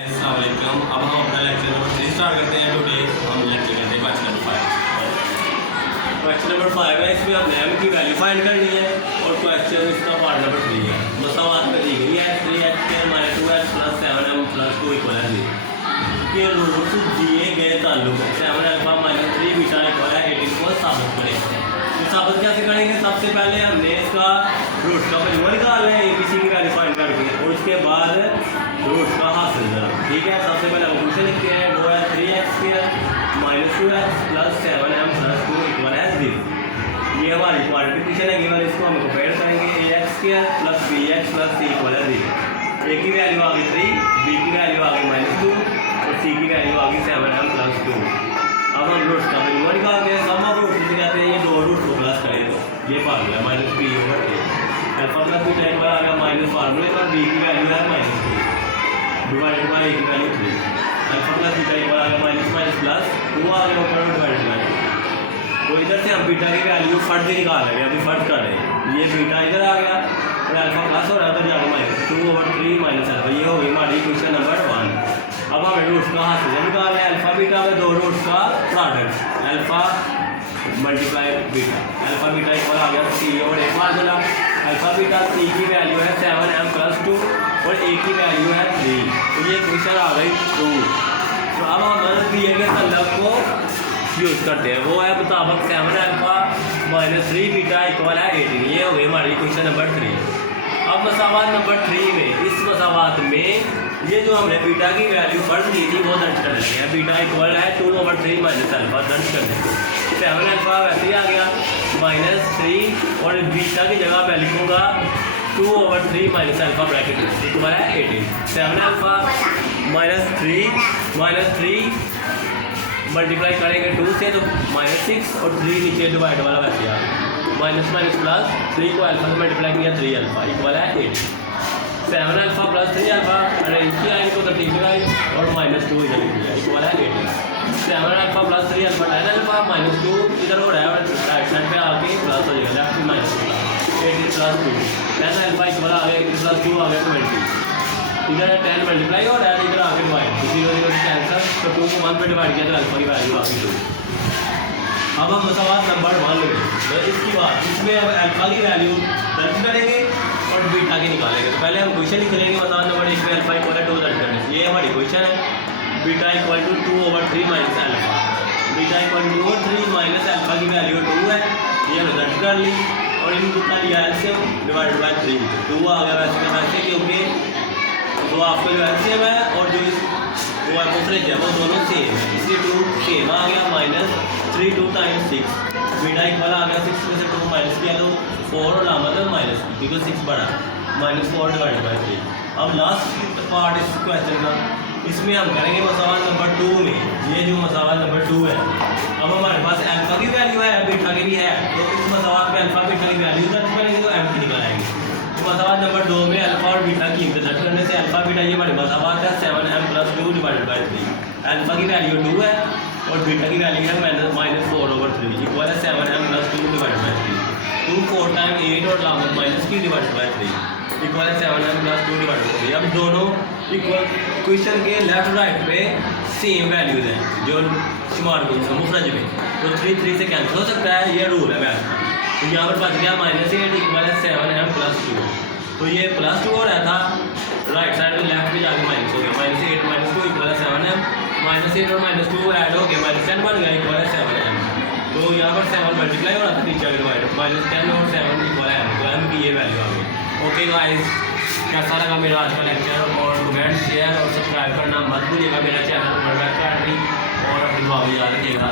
अस्सलाम वालेकुम। अब हम अपना लेक्चर नंबर 3 स्टार्ट करते हैं। टुडे हम लेक्चर करते हैं क्वेश्चन नंबर 5। क्वेश्चन नंबर 5 है, इसमें हमने m की वैल्यू फाइंड करनी है और क्वेश्चन इसका पार्ट नंबर 3 है। मसावात में दी गई है 3x² - 2x + 7m + 2 = 0 के रूट्स दिए गए ताल्लुक 7α - 3 बीटा = 18 को साबित करें। तो साबित कैसे करेंगे? सबसे पहले हमने इसका रूट का परिवर्तन निकालना है ABC की वैल्यू फाइंड करके और उसके बाद रूट का हासिल करना। ठीक है, सबसे पहले हम क्वेश्चन लिखते हैं, वो है 3x² - 2x + 7m + 2 = 0। ये हमारी क्वांटिफिकेशन है गिवन, इसको हम कंपेयर करेंगे ax² + bx + c = 0। a की वैल्यू आ गई 3, b की वैल्यू आ गई -2 और c की वैल्यू आ गई 7m + 2। अब हम रूट्स का परिवर्तन निकालते हैं। सम ऑफ रूट्स से कहते हैं ये दो रूट्स को प्लस करें तो ये formula -b/a alpha plus beta एक बार आ गया माइनस फार्मूले पर b की वैल्यू है -2 डिवाइडेड बाय a की वैल्यू 3। अल्फा प्लस बीटा एक बार आ गया माइनस प्लस 2 आ गया ऊपर डिवाइडेड बाय। तो इधर से हम बीटा की वैल्यू फट से निकाल रहे हैं, अभी फट कर रहे हैं। ये बीटा इधर आ गया और अल्फा प्लस हो रहा है तो जाकर -2/3 - अल्फा। ये हो गई हमारी क्वेश्चन नंबर 1। अब हमें रूट्स का हासिल निकालना है। अल्फा बीटा में दो रूट्स का product alpha multiply beta, alpha beta equal आ गया c और एक फार्मूला। अल्फा बीटा c की वैल्यू है 7m + 2 और a की वैल्यू है 3। तो ये क्वेश्चन आ गई 2। तो अब हम दिए गए तलब को यूज़ करते हैं, वो है मुताबिक 7α - 3 बीटा = 18। ये हो गई हमारी क्वेश्चन नंबर 3। अब मसावात नंबर 3 में, इस मसावात में ये जो हमने बीटा की वैल्यू फर्ज दी थी वो दर्ज कर लेंगे। बीटा इक्वल है 2/3 - अल्फा दर्ज कर देंगे। 7α वैसे ही आ गया -3 और बीटा की जगह मैं लिखूँगा 2/3 - अल्फा ब्रैकेट में इक्वल है 18। 7α - 3 मल्टीप्लाई करेंगे 2 से तो -6 और 3 नीचे डिवाइड वाला वैसे आ गया माइनस प्लस 3 को अल्फा से मल्टीप्लाई किया 3α इक्वल है 8। 7α + 3α अरेंज किया इनको तरतीब लगाई और -2 इधर लिख दिया इक्वल है 18। 7α + 3α 10α -2 इधर हो रहा है राइट साइड पे आके प्लस हो जाएगा, लेफ्ट में -18 + 2 10α इक्वल आ गया + 2 आ गया 20। इधर 10 मल्टीप्लाई हो रहा है, इधर आके डिवाइड 0 0 कैंसर तो 2 को 1 पे डिवाइड किया तो अल्फा की वैल्यू आ गई 2। अब हम मसावात नंबर 1 लेंगे तो इसकी बात इसमें अब अल्फा की वैल्यू दर्ज करेंगे और बीटा की निकालेंगे। तो पहले हम क्वेश्चन लिख लेंगे मसावात नंबर 1 में अल्फा = 2 दर्ज करने से। ये हमारी क्वेश्चन है बीटा = 2/3 - अल्फा। बीटा = 2/3 - अल्फा की वैल्यू 2 है, ये हमने दर्ज कर ली और इन कितना लिया एलसीएम डिवाइडेड बाय 3। 2 आ गया वैसे क्योंकि तो आपका जो एलसीएम है और जो वो एवरेज है वो दोनों सेम है, इसलिए 2 सेम आ गया -3 2 × 6। बीटा इक्वल आ गया 6 में से 2 माइनस किया तो 4 और लामा तो माइनस बिकॉज 6 बड़ा -4 डिवाइडेड बाय 3। अब लास्ट पार्ट इस क्वेश्चन का, इसमें हम करेंगे मसावात नंबर 2 में। ये जो मसावात नंबर 2 है, अब हमारे पास अल्फा की वैल्यू है बीटा की भी है, तो इस मसावात में अल्फा बीटा की वैल्यू दर्ज करेंगे तो एम की निकालेंगे। तो मसावात नंबर 2 में अल्फा और बीटा की दर्ज करने से अल्फा बीटा ये हमारी मसावात है 7m + 2 डिवाइडेड बाय 3। अल्फा की वैल्यू 2 है और बीटा की वैल्यू है -4/3 इक्वल है 7m + 2 डिवाइडेड बाय 3। 2 4 टाइम 8 और लामत माइनस की डिवाइडेड बाय 3 इक्वल है 7m + 2 डिवाइडेड बाय 3। अब दोनों इक्वल क्वेश्चन के लेफ्ट राइट पे सेम वैल्यूज हैं जो शुमार को मुफरज में, तो 3 से कैंसिल हो सकता है, ये रूल है मैथ का। तो यहाँ पर बच गया -8 इक्वल है 7m + 2। तो ये +2 हो रहा था, राइट साइड में लेफ्ट में जाके माइनस हो गया -8 - 2 इक्वल है 7m। -8 और -2 ऐड हो गया -10 बन गया इक्वल है 7m। तो यहाँ पर 7 मल्टीप्लाई हो रहा था नीचे डिवाइड -10 और 7 इक्वल है m, तो m की ये वैल्यू आ गई। ओके गाइस, कैसा लगा मेरा आज का लेक्चर? और कमेंट शेयर और सब्सक्राइब करना मत भूलिएगा मेरा चैनल पर बैक कर और अपनी दुआ भी याद रखिएगा।